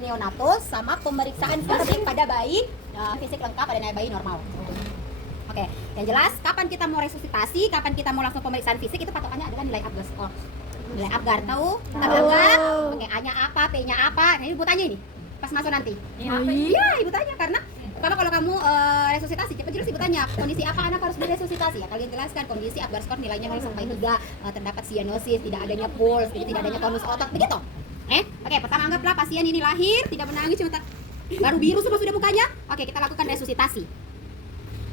neonatus sama pemeriksaan fisik pada bayi, fisik lengkap pada bayi normal. Oke, yang jelas kapan kita mau resusitasi, kapan kita mau langsung pemeriksaan fisik itu patokannya adalah nilai Apgar score. Nilai Apgar tahu? Apgar, oke, A-nya apa, P-nya apa? Nah, ini ibu tanya ini pas masuk nanti. Iya, ibu tanya karena kalau kamu resusitasi, cepat jelas ibu tanya kondisi apa anak harus diresusitasi ya. Kalian jelaskan kondisi Apgar score nilainya 0 sampai 3, terdapat cyanosis, tidak adanya pulse, tidak adanya tonus otot, begitu. Oke, pertama anggaplah pasien ini lahir, tidak menangis, cuma baru biru semua sudah mukanya. Oke, kita lakukan resusitasi.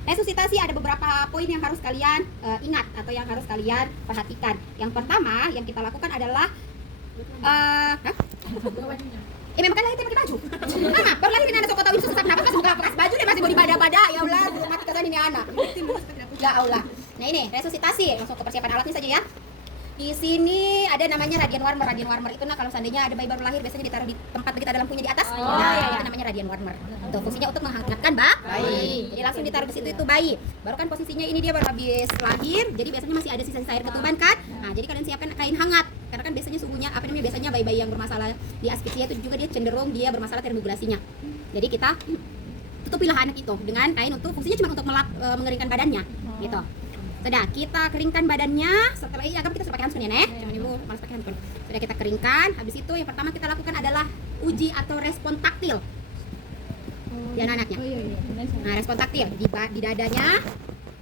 Resusitasi ada beberapa poin yang harus kalian ingat atau yang harus kalian perhatikan. Yang pertama yang kita lakukan adalah memang kan lahir pakai baju. Mama, baru lahir ini anak sok tahu itu sesak kenapa masih bekas baju dia masih mau dibada-bada. Ya Allah, mati kesan ini anak. Ya Allah. Nah, ini resusitasi, langsung ke persiapan alatnya saja ya. Di sini ada namanya radian warmer. Radian warmer itu kalau seandainya ada bayi baru lahir biasanya ditaruh di tempat kita ada lampunya di atas. Itu namanya radian warmer. Itu fungsinya untuk menghangatkan bayi. Jadi langsung ditaruh di situ itu bayi. Baru kan posisinya ini dia baru habis lahir. Jadi biasanya masih ada sisa-sisa air ketuban kan. Nah, jadi kalian siapkan kain hangat. Karena kan biasanya suhunya biasanya bayi-bayi yang bermasalah di asfiksia itu juga dia cenderung dia bermasalah termogulasinya. Jadi kita tutupilah anak itu dengan kain untuk fungsinya cuma untuk mengeringkan badannya gitu. Sudah, kita keringkan badannya. Setelah ini agak kita sudah pakai handphone ya, Nek. Cuman Ibu malas pakai handphone. Sudah kita keringkan. Habis itu yang pertama kita lakukan adalah uji atau respon taktil. Di anak-anaknya. Nah, respon taktil di dadanya,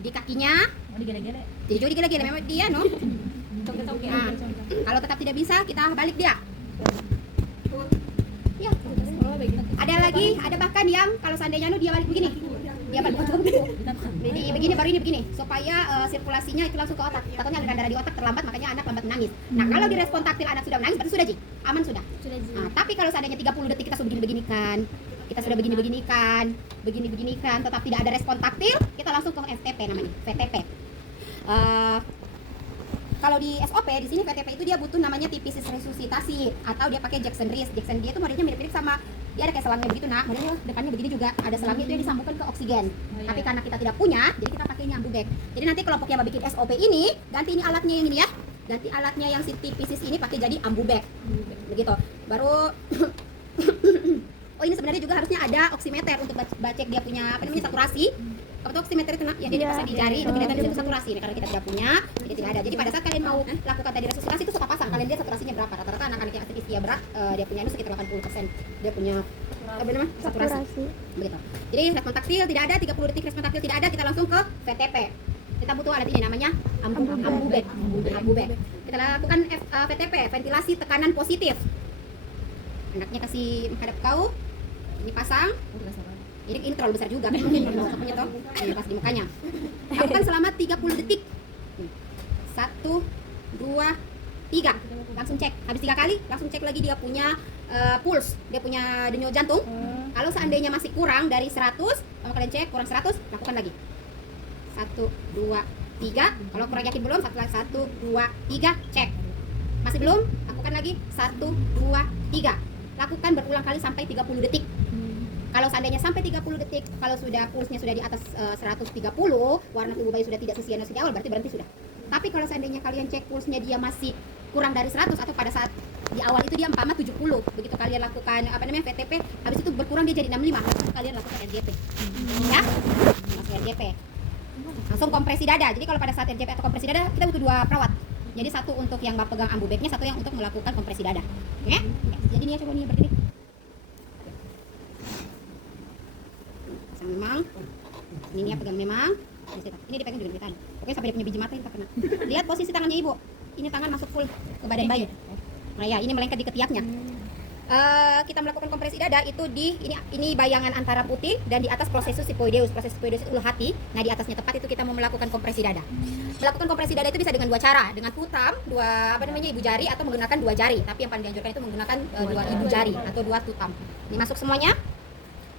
di kakinya. Jadi digele-gele memang dia, no. Nah, kalau tetap tidak bisa, kita balik dia. Ya. Ada bahkan yang kalau seandainya dia balik begini. Dia balik jadi begini baru ini begini supaya sirkulasinya itu langsung ke otak. Takutnya aliran darah di otak terlambat makanya anak lambat menangis. Nah, kalau di respon taktil anak sudah menangis berarti sudah Ji. Aman sudah. Nah, tapi kalau seandainya 30 detik kita sudah begini-beginikan, kita sudah begini-beginikan, tetap tidak ada respon taktil, kita langsung ke FTP namanya, VTP. Kalau di SOP di sini VTP itu dia butuh namanya tipisis resusitasi atau dia pakai Jackson Rees. Jackson Rees itu modelnya mirip-mirip sama dia ada kayak selangnya begitu, nah modelnya depannya begini juga ada selangnya itu yang disambungkan ke oksigen. Tapi karena kita tidak punya, jadi kita pakai ini ambubek. Jadi nanti kelompok yang bikin SOP ini ganti ini alatnya yang ini ya, ganti alatnya yang si tipisis ini pakai jadi ambubek. Begitu. Baru oh ini sebenarnya juga harusnya ada oximeter untuk cek dia punya saturasi. Kalau oximeter itu ya dia dipasang di jari itu kelihatan di situ saturasi. Nah, karena kita tidak punya, jadi tidak ada. Jadi pada saat kalian mau lakukan tadi resusitasi itu suka pasang kalian lihat saturasinya berapa. Rata-rata anak-anak yang asfixia berat dia punya sekitar 80% dia punya saturasi. Begitu. Jadi respon taktil tidak ada, 30 detik respon taktil tidak ada, kita langsung ke VTP. Kita butuh alat ini namanya ambubek. Kita lakukan VTP, ventilasi tekanan positif. Anaknya kasih menghadap kau. Ini pasang. Ini terlalu besar juga kan mungkin punya toh. Ini pas di mukanya. Lakukan selama 30 detik. 1 2 3. Langsung cek. Habis 3 kali langsung cek lagi dia punya pulse, dia punya denyut jantung. Kalau seandainya masih kurang dari 100, kalau kalian cek kurang 100, lakukan lagi. 1 2 3. Kalau kurang yakin belum, 1 2 3 cek. Masih belum? Lakukan lagi 1 2 3. Lakukan berulang kali sampai 30 detik. Kalau seandainya sampai 30 detik, kalau sudah pulsnya sudah di atas 130, warna tubuh bayi sudah tidak sesianos di awal, berarti berhenti sudah. Tapi kalau seandainya kalian cek pulsnya dia masih kurang dari 100 atau pada saat di awal itu dia 70, begitu kalian lakukan VTP, habis itu berkurang dia jadi 65, langsung kalian lakukan RJP. Ya, langsung RJP. Langsung kompresi dada. Jadi kalau pada saat RJP atau kompresi dada kita butuh 2 perawat. Jadi satu untuk yang pegang ambubeknya, satu yang untuk melakukan kompresi dada. Oke? Jadi nih coba nih berdiri. Memang ini dia pegang memang ini dipegang juga tangan. Pokoknya sampai dia punya biji mata itu kena. Lihat posisi tangannya ibu, ini tangan masuk full ke badan bayi. Nah ya, ini melengket di ketiaknya. Kita melakukan kompresi dada itu di ini bayangan antara putih dan di atas prosesus sipoideus. Prosesus sipoideus itu ulu hati. Nah di atasnya tepat itu kita mau melakukan kompresi dada. Melakukan kompresi dada itu bisa dengan 2 cara, dengan tutam, ibu jari atau menggunakan 2 jari. Tapi yang paling dianjurkan itu menggunakan 2 ibu jari atau 2 tutam. Ini masuk semuanya.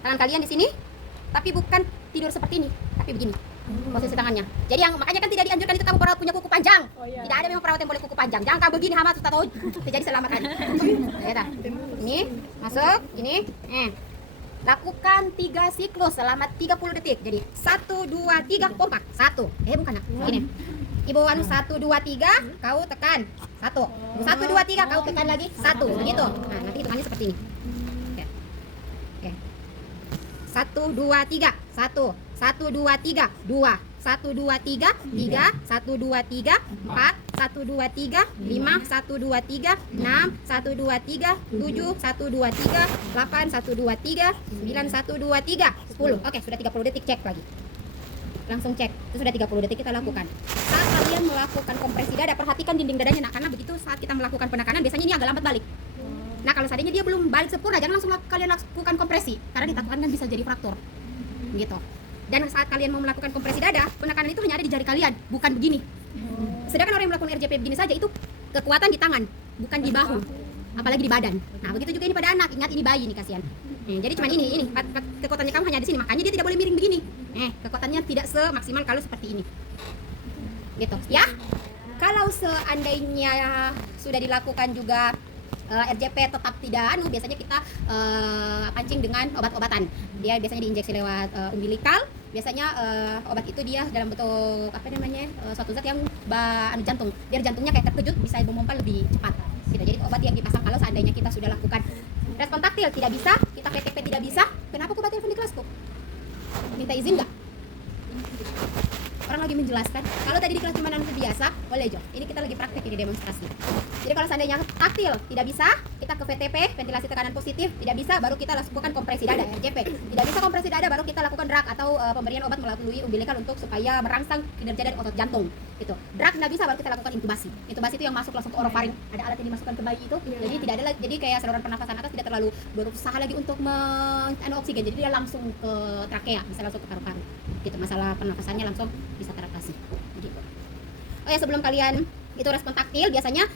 Tangan kalian di sini. Tapi bukan tidur seperti ini, tapi begini posisi tangannya. Jadi yang makanya kan tidak dianjurkan itu kamu perawat punya kuku panjang. Tidak ada memang perawat yang boleh kuku panjang. Jangan kamu begini hama susah tahu. Terjadi selamatkan. Ini masuk, ini. Lakukan 3 siklus selama 30 detik. Jadi 1 2 3 kompak. 1. Bukan nak. Gini. Ibu anu 1 2 3 kau tekan. 1. 1 2 3 kau tekan lagi 1. Begitu. Nah, nanti hitungannya seperti ini. 1 2 3 1 1 2 3 2 1 2 3 3 1 2 3 4 1 2 3 5 1 2 3 6 1 2 3 7 1 2 3 8 1 2 3 9 1 2 3 10. Oke, sudah 30 detik, cek lagi. Langsung cek. Itu sudah 30 detik kita lakukan. Saat kalian melakukan kompresi dada, perhatikan dinding dadanya, nah, karena begitu saat kita melakukan penekanan biasanya ini agak lambat balik. Nah, kalau seandainya dia belum balik sempurna, jangan langsung kalian lakukan kompresi karena ditahan kan bisa jadi fraktur. Gitu. Dan saat kalian mau melakukan kompresi dada, penekanan itu hanya ada di jari kalian, bukan begini. Sedangkan orang yang melakukan RJP begini saja itu kekuatan di tangan, bukan di bahu, apalagi di badan. Nah, begitu juga ini pada anak. Ingat ini bayi nih, kasihan. Jadi cuman ini kekuatannya kamu hanya di sini, makanya dia tidak boleh miring begini. Kekuatannya tidak semaksimal kalau seperti ini. Gitu, ya. Kalau seandainya sudah dilakukan juga RJP tetap tidak biasanya kita pancing dengan obat-obatan. Dia biasanya diinjeksi lewat umbilikal. Biasanya obat itu dia dalam bentuk suatu zat yang jantung. Biar jantungnya kayak terkejut bisa memompa lebih cepat. Gitu. Jadi obat yang dipasang kalau seandainya kita sudah lakukan respon taktil tidak bisa, kita PTP tidak bisa. Kenapa aku telepon di kelasku? Minta izin nggak? Orang lagi menjelaskan. Kalau tadi di kelas cuma nanti biasa, boleh Jo. Ini kita lagi praktek, ini demonstrasi. Jadi kalau seandainya taktil tidak bisa, kita ke VTP, ventilasi tekanan positif, tidak bisa, baru kita lakukan kompresi dada, RJP. Tidak bisa kompresi dada, baru kita lakukan drug atau pemberian obat melalui umbilikal untuk supaya merangsang kinerja dari otot jantung. Gitu. Drug tidak bisa, baru kita lakukan intubasi. Intubasi itu yang masuk langsung ke orofaring. Ada alat yang dimasukkan ke bayi itu, jadi tidak ada lagi. Jadi kayak saluran pernafasan atas tidak terlalu berusaha lagi untuk oksigen. Jadi dia langsung ke trakea, bisa langsung ke paru-paru. Gitu. Masalah pernafasannya langsung bisa teratasi. Gitu. Oh ya, sebelum kalian itu respon taktil, biasanya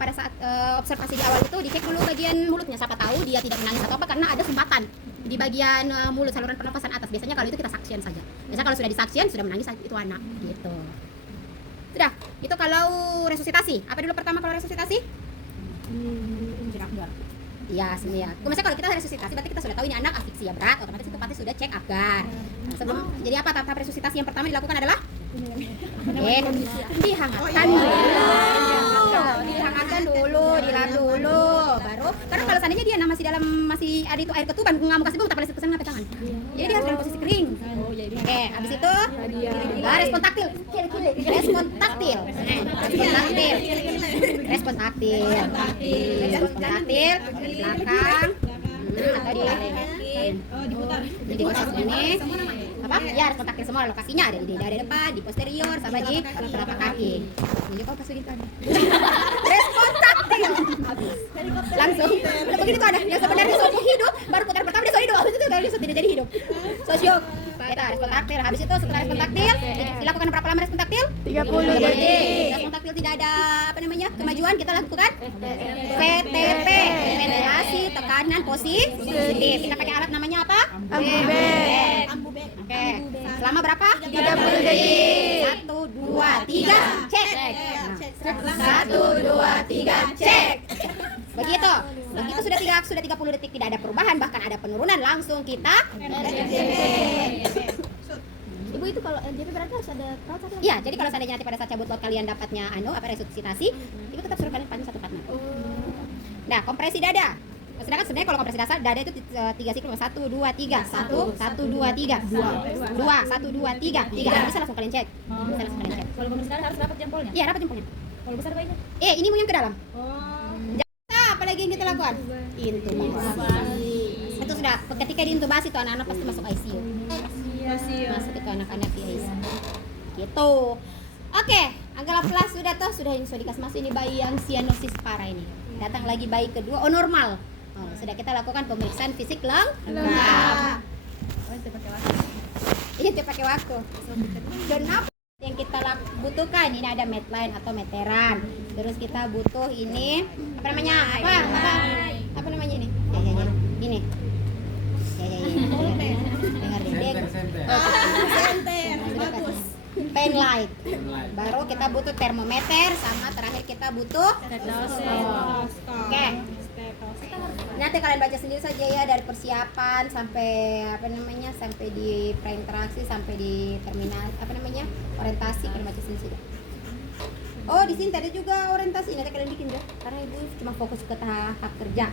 pada saat observasi di awal itu dicek dulu bagian mulutnya. Siapa tahu dia tidak menangis atau apa karena ada sumbatan di bagian mulut saluran pernapasan atas. Biasanya kalau itu kita saksian saja. Biasanya kalau sudah disaksian sudah menangis itu anak. Gitu. Sudah. Itu kalau resusitasi. Apa dulu pertama kalau resusitasi? Iya, sebenarnya. Maksudnya kalau kita resusitasi berarti kita sudah tahu ini anak asfiksia berat, otomatis itu pasti sudah cek agar. Nah, sebelum jadi apa tahap resusitasi yang pertama dilakukan adalah dihangatkan. Dihangatkan dulu, dilap dulu, baru. Karena kalau seandainya dia masih ada itu air ketuban, nggak mau kasih bumbu, tak boleh pesan ngapain tangan. Jadi dia harus dalam posisi kering. Oke, habis itu respon taktil. Respon taktil. Respon taktil. Belakang atau di ini apa ya, respon taktil semua lokasinya ada di dada depan, di posterior, sama di telapak kaki. Ini kau kasih tadi respon taktil langsung begitu tuh ada yang sebenarnya sosio hidup baru putar pertama dia hidup, habis itu dari tidak jadi hidup sosio. Kita respon taktil, habis itu setelah respon taktil dilakukan berapa lama respon taktil? 30 detik. Respon taktil tidak ada kemajuan, kita lakukan VTP, ventilasi tekanan positif. Kita pakai alat namanya apa? Ambubek. Oke. Selama berapa? 30 detik. 1 2 3 cek. 1 2 3 cek. Begitu sudah 30 detik tidak ada perubahan, bahkan ada penurunan, langsung kita Ibu itu kalau RJP berarti harus ada perawat satu. Iya, jadi kalau seandainya nanti pada saat cabut laut kalian dapatnya resusitasi, Ibu tetap suruh kalian panggil satu partner. Nah, kompresi dada. Sedangkan sebenarnya kalau kompresi dada itu 3 siklus, 1 2 3, 1 1 2 3, 2 1 2 3, 3. Bisa langsung kalian cek. Kalau kompresi dada harus rapat jempolnya? Iya, rapat jempolnya. Kalau besar bayinya? Ini mau yang ke dalam. Apalagi yang kita lakukan? Intubasi. Itu sudah ketika diintubasi itu anak-anak pasti masuk ICU. Masuk itu anak-anak di ICU. Gitu. Oke, Anggala Plus sudah dikasih masuk ini bayi yang sianosis parah ini. Datang lagi bayi kedua, normal. Sudah kita lakukan pemeriksaan fisik lengkap. Itu pakai waktu. Dan apa yang kita butuhkan? Ini ada Medline atau meteran. Terus kita butuh ini apa namanya? Apa namanya ini? Ya. Ini. Dengar deh. Senter. Bagus. Pen light. Baru kita butuh termometer, sama terakhir kita butuh stetoskop. Oke. Nanti kalian baca sendiri saja ya, dari persiapan sampai sampai di prainteraksi, sampai di terminal orientasi, kalian baca sendiri. Oh, di sini tadi juga orientasi, nanti kalian bikin ya, karena ibu cuma fokus ke tahap kerja.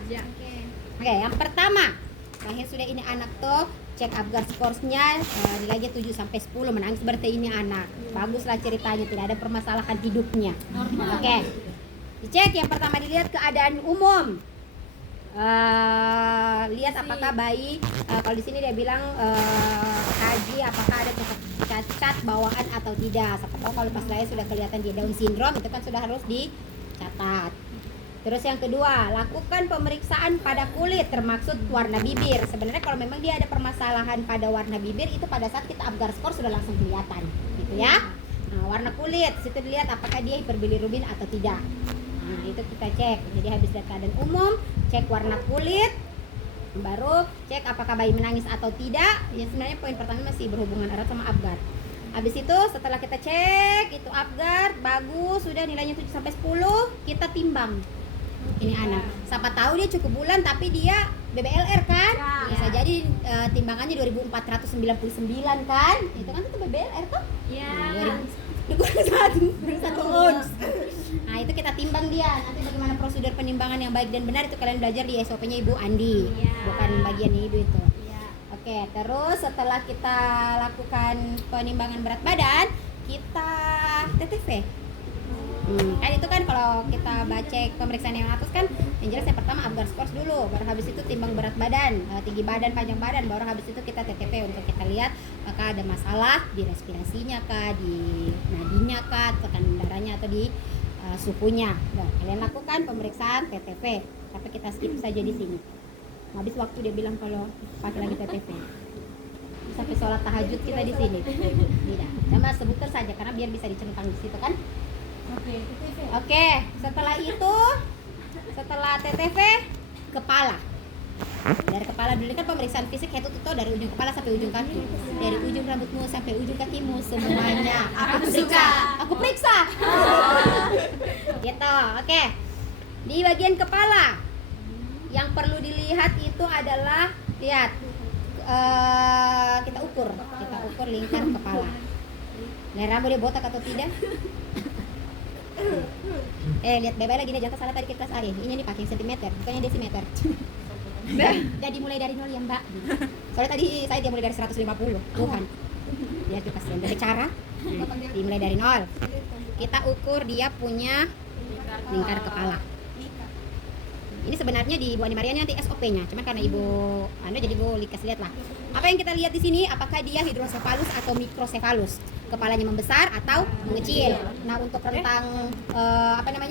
Oke, yang pertama lahir sudah ini anak tuh, cek Apgar Scores-nya, nilainya 7 sampai 10, menangis berarti ini anak. Baguslah ceritanya, tidak ada permasalahan hidupnya. Oke. Dicek yang pertama, dilihat keadaan umum. Lihat apakah bayi, kalau di sini dia bilang kaji apakah ada cacat bawaan atau tidak. Siapa tahu kalau pas lahir sudah kelihatan dia Down syndrome, itu kan sudah harus dicatat. Terus yang kedua, lakukan pemeriksaan pada kulit termaksud warna bibir. Sebenarnya kalau memang dia ada permasalahan pada warna bibir, itu pada saat kita Apgar Score sudah langsung kelihatan, gitu ya. Nah, warna kulit, situ dilihat apakah dia hiperbilirubin atau tidak. Nah, itu kita cek. Jadi habis lihat keadaan umum, cek warna kulit, baru cek apakah bayi menangis atau tidak. Ya sebenarnya poin pertama masih berhubungan erat sama Apgar. Habis itu setelah kita cek itu Apgar bagus, sudah nilainya 7 sampai 10, kita timbang. Ini anak, siapa tahu dia cukup bulan tapi dia BBLR kan? Bisa jadi timbangannya 2499 kan? Itu kan itu BBLR tuh? Iya. Satu ons. Nah itu kita timbang dia. Nanti bagaimana prosedur penimbangan yang baik dan benar itu kalian belajar di SOP-nya Ibu Andi, bukan bagiannya Ibu itu. Oke, terus setelah kita lakukan penimbangan berat badan, kita TTV. Kan itu kan kalau kita baca pemeriksaan yang atas kan yang jelas yang pertama Apgar Scores dulu, baru habis itu timbang berat badan, tinggi badan, panjang badan, baru habis itu kita TTP untuk kita lihat apakah ada masalah di respirasinya kah, di nadinya kah, tekanan darahnya atau di suhunya. Nah, kalian lakukan pemeriksaan TTP, tapi kita skip saja di sini. Habis waktu dia bilang kalau pakai lagi TTP. Sampai sholat tahajud kita di sini. Tidak, cuma sebutan saja karena biar bisa dicentang di situ kan. Oke, setelah itu, setelah TTV, kepala. Dari kepala dulu kan pemeriksaan fisik head to toe dari ujung kepala sampai ujung kaki. Dari ujung rambutmu sampai ujung kakimu semuanya aku periksa. Gitu, oke. Di bagian kepala yang perlu dilihat itu adalah lihat kita ukur lingkar kepala. Rambut dia botak atau tidak? Lihat bebek lagi nih, jatuh salah tadi ke kelas A. Ini nih pakai sentimeter, bukannya desimeter. Jadi mulai dari 0 ya Mbak. Soalnya tadi saya dia mulai dari 150. Tuhan. Dia tuh kasihan. Dari cara dimulai dari 0. Kita ukur dia punya lingkar kepala. Ini sebenarnya di Ibu Ani Mariani nanti SOP-nya. Cuman karena Ibu Anda jadi Ibu Likas lihat lah. Apa yang kita lihat di sini? Apakah dia hidrosefalus atau mikrosefalus? Kepalanya membesar atau mengecil. Nah, untuk rentang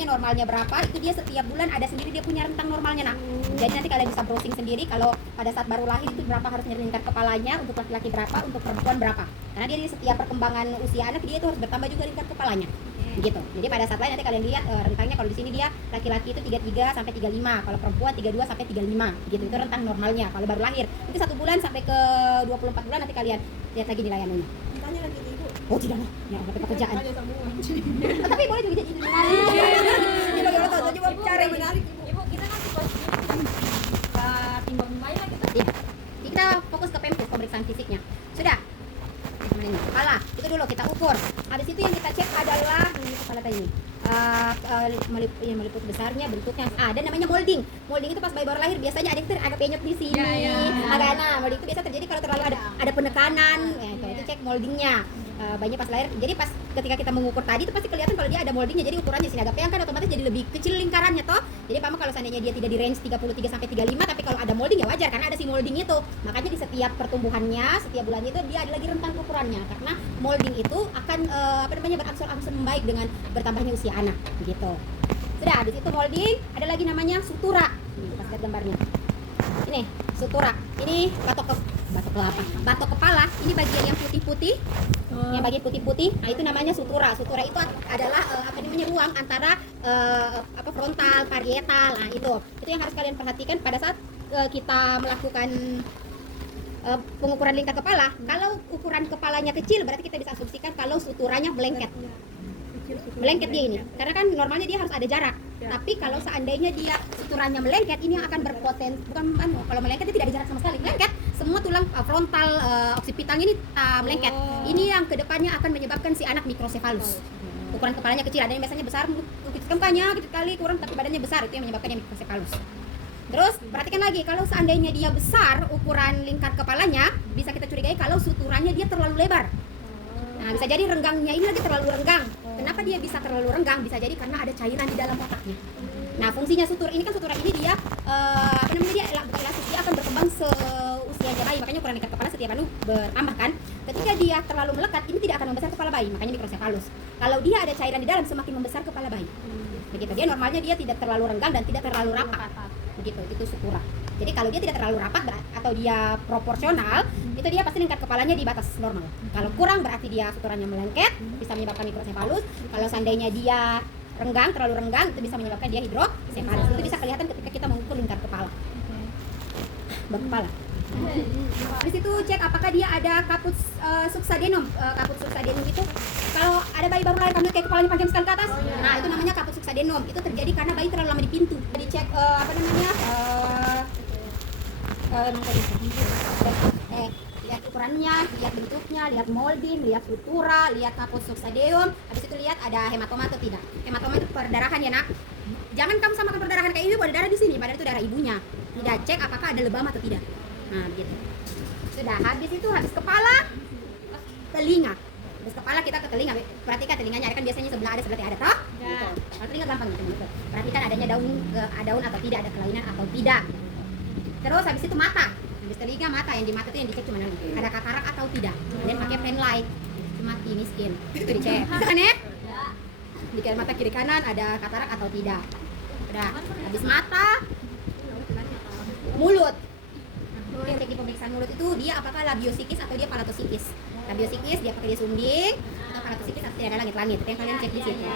normalnya berapa? Itu dia setiap bulan ada sendiri dia punya rentang normalnya, Nak. Jadi nanti kalian bisa browsing sendiri kalau pada saat baru lahir itu berapa harus lingkar kepalanya, untuk laki-laki berapa, untuk perempuan berapa. Karena dia di setiap perkembangan usia anak dia itu harus bertambah juga lingkar kepalanya. Gitu. Jadi pada saat lain nanti kalian lihat rentangnya kalau di sini dia laki-laki itu 33 sampai 35, kalau perempuan 32 sampai 35. Gitu. Itu rentang normalnya kalau baru lahir. Itu 1 bulan sampai ke 24 bulan nanti kalian lihat lagi nilai anunya. Tanya lagi Ibu. Oh tidak lah, ya apa pekerjaan. Tapi boleh juga jadi Coba cara yang menarik Ibu. Ibu, kita kan timbang bayi lah kita. Iya. Kita fokus ke pempis pemeriksaan fisiknya. Sudah. Mana ini? Kepala. Itu dulu kita ukur. Habis itu yang kita cek adalah ini kepala tadi ini. Meliput besarnya, bentuknya. Dan namanya molding. Molding itu pas bayi baru lahir biasanya ada yang agak penyok di sini. Agak molding itu biasa terjadi kalau terlalu ada penekanan. Itu cek moldingnya. Bayinya pas lahir. Jadi pas ketika kita mengukur tadi itu pasti kelihatan kalau dia ada moldingnya. Jadi ukurannya sini agak peyang kan otomatis jadi lebih kecil lingkarannya toh. Jadi Mama kalau seandainya dia tidak di range 33 sampai 35 tapi kalau ada molding ya wajar karena ada si molding itu. Makanya di setiap pertumbuhannya, setiap bulannya itu dia ada lagi rentang ukurannya karena molding itu akan berangsur-angsur membaik dengan bertambahnya usia anak gitu. Sudah, di situ molding, ada lagi namanya sutura. Ini pas lihat gambarnya. Ini sutura. Ini batok kepala. Ini bagian yang putih-putih. Yang bagian putih-putih, nah itu namanya sutura. Sutura itu adalah ruang antara frontal, parietal. Nah, itu yang harus kalian perhatikan pada saat kita melakukan pengukuran lingkar kepala. Kalau ukuran kepalanya kecil berarti kita bisa asumsikan kalau suturanya melengket. Melengket dia ini. Karena kan normalnya dia harus ada jarak. Tapi kalau seandainya dia suturanya melengket, ini yang akan berpotensi kalau melengket dia tidak ada jarak sama sekali. Melengket, semua tulang frontal oksipitang ini melengket. Ini yang kedepannya akan menyebabkan si anak mikrosefalus. Ukuran kepalanya kecil, ada yang biasanya besar, kemukanya kecil kali kurang tapi badannya besar, itu yang menyebabkan dia mikrosefalus. Terus perhatikan lagi, kalau seandainya dia besar ukuran lingkar kepalanya, bisa kita curigai kalau suturannya dia terlalu lebar. Nah, bisa jadi renggangnya ini lagi terlalu renggang. Kenapa dia bisa terlalu renggang? Bisa jadi karena ada cairan di dalam otaknya. Nah, fungsinya sutur ini kan suturan ini dia dia bukan elastis, dia akan berkembang seusianya bayi. Makanya ukuran lingkar kepala setiap bertambah kan. Ketika dia terlalu melekat, ini tidak akan membesar kepala bayi, makanya mikrosefalus. Kalau dia ada cairan di dalam, semakin membesar kepala bayi. Begitu. Dia normalnya dia tidak terlalu renggang dan tidak terlalu rapat. Begitu, itu sutura. Jadi kalau dia tidak terlalu rapat atau dia proporsional, itu dia pasti lingkar kepalanya di batas normal. Kalau kurang berarti dia suturannya melengket, bisa menyebabkan mikrosefalus. Kalau seandainya dia renggang, terlalu renggang, itu bisa menyebabkan dia hidrosefalus. Itu bisa kelihatan ketika kita mengukur lingkar kepala. Berkepala. Di situ cek apakah dia ada caput succedanum. Caput succedanum itu kalau ada bayi baru lahir kayak kepalanya panjang sekali ke atas. Nah, itu namanya caput succedanum. Itu terjadi karena bayi terlalu lama di pintu. Dicek lihat ukurannya, lihat bentuknya, lihat molding, lihat struktura, lihat caput succedanum. Habis itu lihat ada hematoma atau tidak. Hematoma itu perdarahan ya, Nak. Jangan kamu samakan perdarahan kayak ibu, ada darah di sini, padahal itu darah ibunya. Tidak, cek apakah ada lebam atau tidak. Nah, begitu. Sudah, habis kepala, telinga. Habis kepala kita ke telinga. Perhatikan telinganya, kan biasanya sebelah ada, sebelah tidak ada, toh? Gitu. Kalau telinga gampang gitu. Perhatikan adanya daun atau tidak, ada kelainan atau tidak. Terus habis itu mata. Habis telinga, mata, yang di mata itu yang dicek cuma ada katarak atau tidak. Dan pakai pen light. Mati miskin. Itu dicek. Kan ya? Di mata kiri kanan ada katarak atau tidak. Udah, habis mata, mulut. Yang teknik pemeriksaan mulut itu dia apakah labiosikis atau dia palatoksikis. Labiosikis dia pakai dia sumbing, atau palatoksikis atau tidak ada langit-langit. Itu yang kalian cek di situ.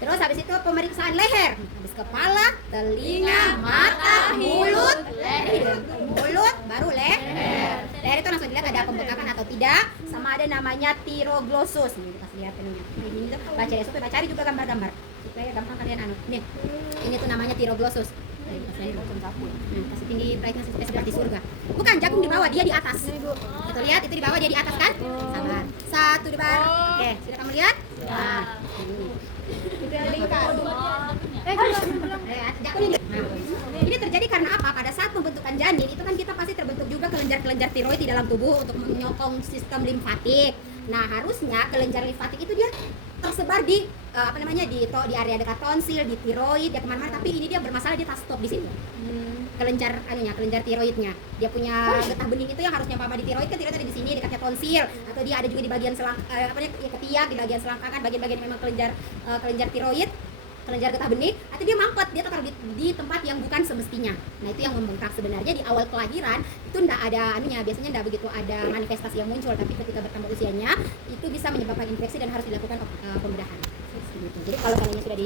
Terus habis itu pemeriksaan leher. Habis kepala, telinga, mata, mulut, leher. Mulut baru leher. Leher itu langsung dilihat ada pembekakan atau tidak, sama ada namanya tiroglossus. Ini kasih lihat ini tuh baca ya, supaya cari juga gambar-gambar supaya gampang kalian Nih. Ini tuh namanya tiroglossus. Kasih tinggi brightness supaya sebelah di surga. Bukan jagung di bawah, dia di atas. Itu lihat, itu di bawah, dia di atas kan? Sabar. Satu di bawah. Oke, sudah kamu lihat? Nah, ini terjadi karena apa? Pada saat pembentukan janin itu kan kita pasti terbentuk juga kelenjar-kelenjar tiroid di dalam tubuh untuk menyokong sistem limfatik. Nah, harusnya kelenjar limfatik itu dia tersebar di di area dekat tonsil, di tiroid, dia kemana-mana. Tapi ini dia bermasalah, dia stop di situ. Kelenjar tiroidnya. Dia punya getah bening itu yang harusnya apa di tiroid, kan tiroid ada di sini dekatnya tonsil, atau dia ada juga di bagian ketiak, di bagian selangkangan, bagian-bagian yang memang kelenjar tiroid, kelenjar getah bening, atau dia mampet, dia taruh di tempat yang bukan semestinya. Nah, itu yang membengkak. Sebenarnya di awal kelahiran itu enggak ada biasanya enggak begitu ada manifestasi yang muncul, tapi ketika bertambah usianya itu bisa menyebabkan infeksi dan harus dilakukan pembedahan. Gitu. Jadi kalau seandainya sudah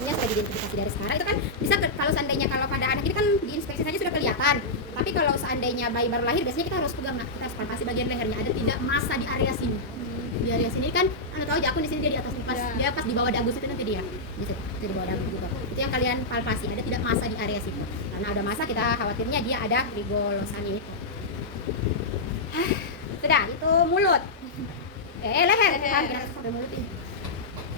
sudah diidentifikasi dari sekarang itu kan bisa kalau seandainya kalau pada anak ini kan diinspeksi saja sudah kelihatan. Tapi kalau seandainya bayi baru lahir biasanya kita harus pegang, kita harus palpasi bagian lehernya ada tidak massa di area sini. Di area sini kan Anda tahu jakun di sini dia di atas dia pas di bawah dagu itu nanti dia. Di bawah dagu juga. Itu yang kalian palpasi, ada tidak massa di area situ. Karena ada massa kita khawatirnya dia ada rigolosani itu. Sudah, itu mulut. Leher kan sampai mulut ini.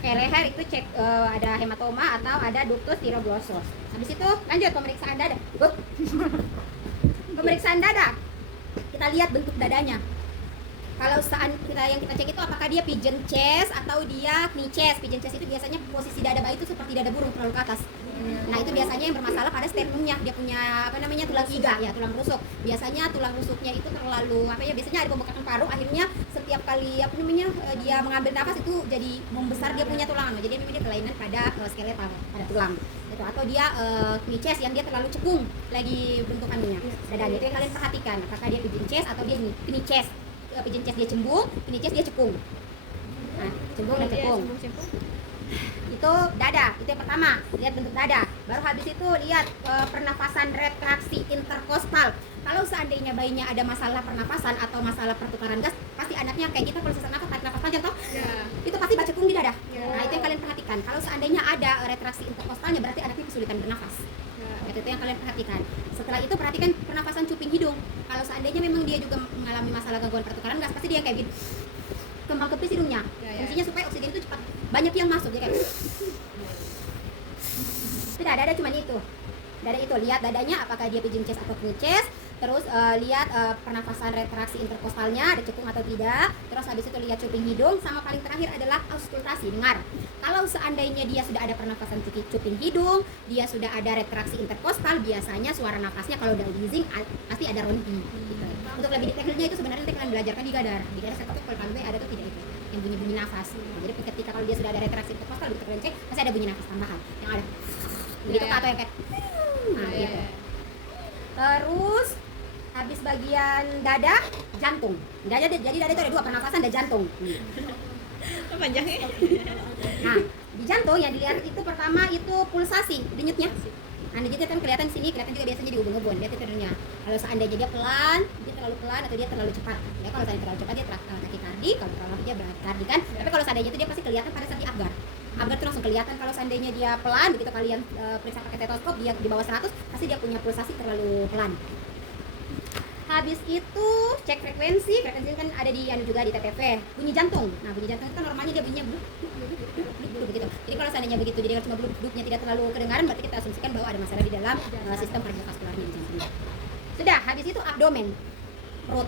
Leher itu cek ada hematoma atau ada ductus tiroglossus. Habis itu lanjut pemeriksaan dada. Pemeriksaan dada. Kita lihat bentuk dadanya. Kalau yang kita cek itu apakah dia pigeon chest atau dia knee chest. Pigeon chest itu biasanya posisi dada bayi itu seperti dada burung terlalu ke atas. Nah, itu biasanya yang bermasalah pada sternumnya. Dia punya tulang iga ya, tulang rusuk. Biasanya tulang rusuknya itu terlalu biasanya ada pembekakan paru, akhirnya setiap kali dia mengambil nafas itu jadi membesar dia punya tulang. Jadi memang dia kelainan pada skeletal, pada tulang. Itu atau dia knee chest yang dia terlalu cekung lagi bentukannya. Dadanya itu yang kalian perhatikan, apakah dia pigeon chest atau dia knee chest. Pigeon chest dia cembung, knee chest dia cekung. Nah, cembung dan cekung. Itu dada, itu yang pertama, lihat bentuk dada. Baru habis itu lihat pernafasan retraksi interkostal. Kalau seandainya bayinya ada masalah pernapasan atau masalah pertukaran gas, pasti anaknya kayak kita kalau sesak nafas, tarik nafas panjang toh? Itu pasti bacekung di dada. Nah, itu yang kalian perhatikan. Kalau seandainya ada retraksi interkostalnya berarti anaknya kesulitan bernafas. Itu yang kalian perhatikan. Setelah itu perhatikan pernafasan cuping hidung. Kalau seandainya memang dia juga mengalami masalah gangguan pertukaran gas, pasti dia kayak gini. Kembang kepis hidungnya. Fungsinya supaya oksigen itu cepat banyak yang masuk, dia kayak. Tidak ada cuma itu. Dada itu lihat dadanya apakah dia pigeon chest atau full chest. Terus lihat pernafasan retraksi interkostalnya ada cekung atau tidak. Terus habis itu lihat cuping hidung, sama paling terakhir adalah auskultasi, dengar. Kalau seandainya dia sudah ada pernafasan cuping hidung, dia sudah ada retraksi interkostal, biasanya suara nafasnya kalau udah wheezing pasti ada ronti gitu. Untuk lebih detailnya itu sebenarnya nanti kalian belajarkan di gadar. Di gadar saya kalau kalian ada atau tidak itu yang bunyi-bunyi nafas. Jadi ketika kalau dia sudah ada retraksi interkostal begitu kalian cek pasti ada bunyi nafas tambahan yang ada begitu atau yang kayak nah gitu. Terus habis bagian dada, jantung. Jadi dada itu ada dua, pernafasan dan jantung. Panjangnya. Nah, di jantung yang dilihat itu pertama itu pulsasi, denyutnya. Nah, denyutnya kan kelihatan sini, kelihatan juga biasanya di ubun-ubun, lihat itu denyutnya. Kalau seandainya dia pelan, dia terlalu pelan atau dia terlalu cepat. Ya kalau seandainya terlalu cepat dia takikardi, kalau terlalu lambat dia bradykardi kan. Tapi kalau seandainya itu dia pasti kelihatan pada saat di Apgar. Apgar itu langsung kelihatan kalau seandainya dia pelan, begitu kalian periksa pakai stetoskop dia di bawah 100, pasti dia punya pulsasi terlalu pelan. Habis itu cek frekuensi kan ada di juga di TTV. Bunyi jantung. Nah, bunyi jantung itu kan normalnya dia bunyinya bluk begitu. Jadi kalau seandainya begitu jadi cuma bluk-bluknya tidak terlalu kedengaran, berarti kita asumsikan bahwa ada masalah di dalam sistem kardiovaskularnya di jantung. Sudah, habis itu abdomen. Perut.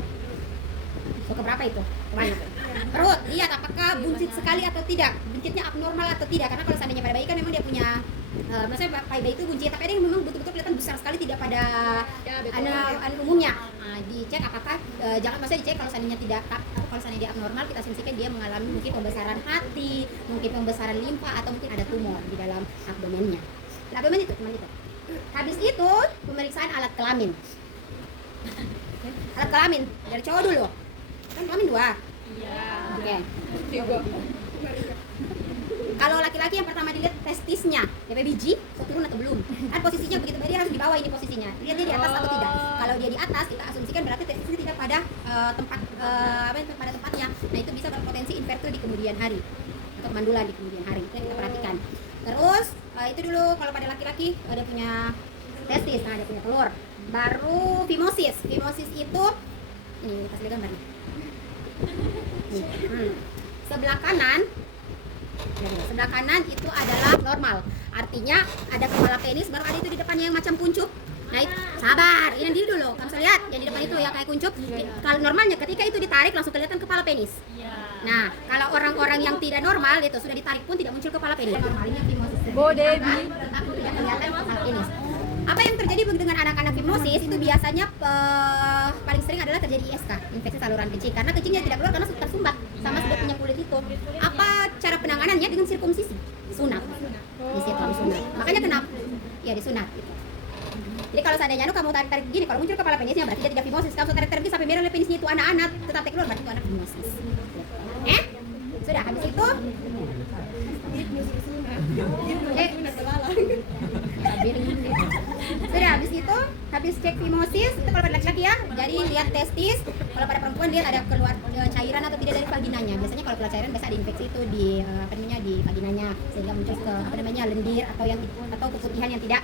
So, keberapa itu? Kemana? Perut, lihat apakah buncit sekali atau tidak. Buncitnya abnormal atau tidak. Karena kalau seandainya pada bayi kan memang dia punya maksudnya bayi itu buncit, tapi ada yang memang betul-betul kelihatan besar sekali tidak pada anak umumnya. Nah, dicek apakah jangan maksudnya dicek kalau seandainya tidak, kalau seandainya dia abnormal kita asumsikan dia mengalami mungkin pembesaran hati, mungkin pembesaran limfa atau mungkin ada tumor di dalam abdomennya. Abdomen itu cuma itu. Habis itu pemeriksaan alat kelamin. Alat kelamin dari cowok dulu. Kan kelamin 2. Iya. Oke. Kalau laki-laki yang pertama dilihat testisnya, DP biji, turun atau belum? Kan posisinya begitu, dia harus di bawah ini posisinya. Lihat dia di atas atau tidak. Kalau dia di atas, kita asumsikan berarti testisnya tidak pada pada tempatnya. Nah, itu bisa berpotensi infertil di kemudian hari atau kemandulan di kemudian hari. Itu yang kita perhatikan. Terus itu dulu kalau pada laki-laki dia punya testis, nah dia punya telur. Baru fimosis. Fimosis itu ini kasih lihat gambarnya. Sebelah kanan itu adalah normal, artinya ada kepala penis, baru ada itu di depannya yang macam kuncup. Nah, sabar, ini dulu, kamu bisa lihat yang di depan itu yang kayak kuncup. Kalau normalnya ketika itu ditarik langsung kelihatan kepala penis. Nah, kalau orang-orang yang tidak normal itu sudah ditarik pun tidak muncul kepala penis. Normalnya fimosis. Tetap tidak kelihatan kepala penis. Apa yang terjadi dengan anak-anak fimosis itu biasanya paling sering adalah terjadi ISK, infeksi saluran kencing, karena kencingnya tidak keluar karena tersumbat sama sudah punya kulit itu. Apa cara penanganannya? Dengan sirkumsisi, sunat. Di situ disunat. Makanya kenapa? Ya disunat gitu. Jadi kalau seandainya kamu tarik-tarik begini, kalau muncul kepala penisnya berarti dia tidak fimosis. Kamu tarik-tarik sampai merah penisnya itu anak-anak tetap keluar berarti itu anak fimosis. Sudah habis itu sudah habis itu habis cek fimosis itu kalau pada laki-laki ya, jadi lihat testis. Kalau pada perempuan lihat ada keluar cairan atau tidak dari vaginanya. Biasanya kalau keluar cairan biasa ada infeksi itu di di vaginanya sehingga muncul ke lendir atau keputihan yang tidak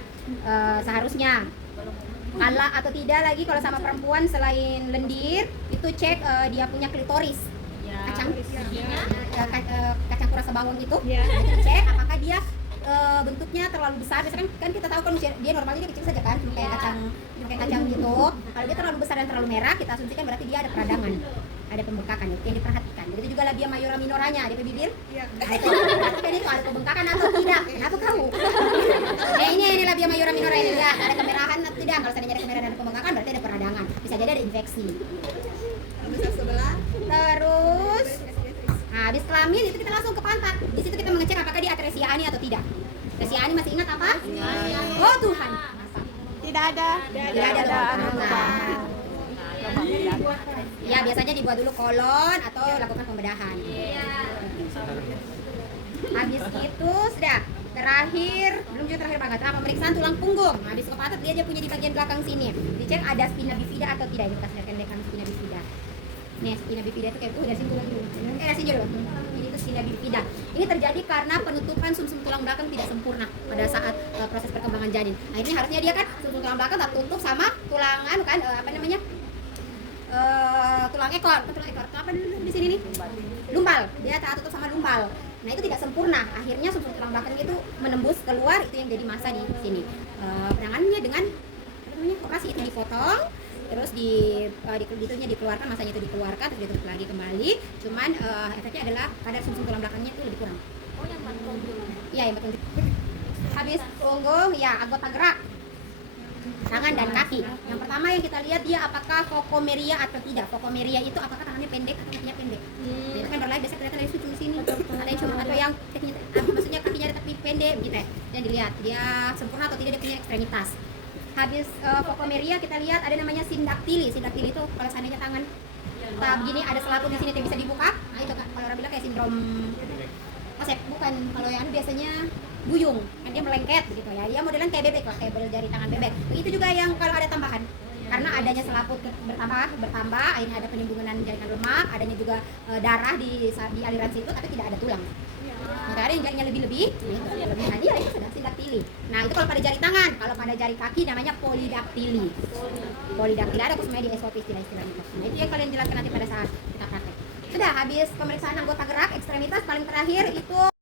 seharusnya. Kalau atau tidak lagi kalau sama perempuan selain lendir itu cek dia punya klitoris. Kacang kurasa bawang itu cek apakah dia bentuknya terlalu besar. Misalkan kan kita tahu kan dia normalnya dia kecil saja kan, kayak kacang gitu. Kalau dia terlalu besar dan terlalu merah, kita asumsikan berarti dia ada peradangan, ada pembengkakan itu yang diperhatikan. Begitu juga labia mayora minoranya, ada bibir. Nah, itu perhatikan itu ada pembengkakan atau tidak. Kenapa kamu? Ini labia mayora minora ini enggak ada kemerahan atau tidak. Kalau seandainya ada kemerahan dan pembengkakan berarti ada peradangan. Bisa jadi ada infeksi. Terus habis kelamin itu kita langsung ke pantat. Di situ kita mengecek apakah dia atresia ani atau tidak. Atresia ani masih ingat apa? Oh Tuhan. Tidak ada. Ya biasanya dibuat dulu kolon atau lakukan pembedahan. Habis itu sudah terakhir, belum juga terakhir banget. Pemeriksaan tulang punggung. Nah, di pantat dia punya di bagian belakang sini. Dicek ada spina bifida atau tidak. Ini kasih lihat spina bifida. Nih, spina bifida itu kayak dari sini dulu. Dari sini dulu. Ini itu spina bifida. Ini terjadi karena penutupan sumsum tulang belakang tidak sempurna pada saat proses perkembangan janin. Nah, ini harusnya dia kan sumsum tulang belakang tertutup sama tulang tulang ekor, apa dulu di sini nih? Lumbal. Dia tak tutup sama lumbal. Nah itu tidak sempurna, akhirnya sumsum tulang belakang itu menembus keluar, itu yang jadi massa di sini. Penanganannya dengan apa namanya, operasi itu dipotong, terus itunya dikeluarkan, masanya itu dikeluarkan, terus ditutup lagi kembali. Cuman efeknya adalah kadar sumsum tulang belakangnya itu lebih kurang. Oh, yang patung dulu. Iya, yang betul. Habis punggung, ya anggota gerak tangan dan kaki. Yang pertama yang kita lihat dia apakah focomeria atau tidak. Focomeria itu apakah tangannya pendek atau kakinya pendek. Itu kan berlain biasanya kelihatan dari cuma sini. Ada yang cuma atau yang kakinya, maksudnya kakinya ada tapi pendek gitu ya. Dan dilihat dia sempurna atau tidak dia punya ekstremitas. Habis focomeria kita lihat ada namanya sindaktili. Sindaktili itu kalau seandainya tangan begini ada selaput di sini yang bisa dibuka. Nah itu kan kalau orang bilang kayak sindrom Asep, bukan. Kalau yang biasanya buyung, kan dia melengket begitu ya. Dia modelan kayak bebek lah, kayak jari tangan bebek. Begitu juga yang kalau ada tambahan. Karena adanya selaput bertambah, akhirnya ada penimbunan jaringan lemak, adanya juga darah di aliran situ tapi tidak ada tulang. Nah, ada yang jarinya lebih-lebih, nah dia itu sudah sindaktili. Nah itu kalau pada jari tangan, kalau pada jari kaki namanya polidaktili. Polidaktili ada khususnya di SOP istilah-istilahnya. Nah itu yang kalian jelaskan nanti pada saat kita praktek. Sudah habis pemeriksaan anggota gerak, ekstremitas, paling terakhir itu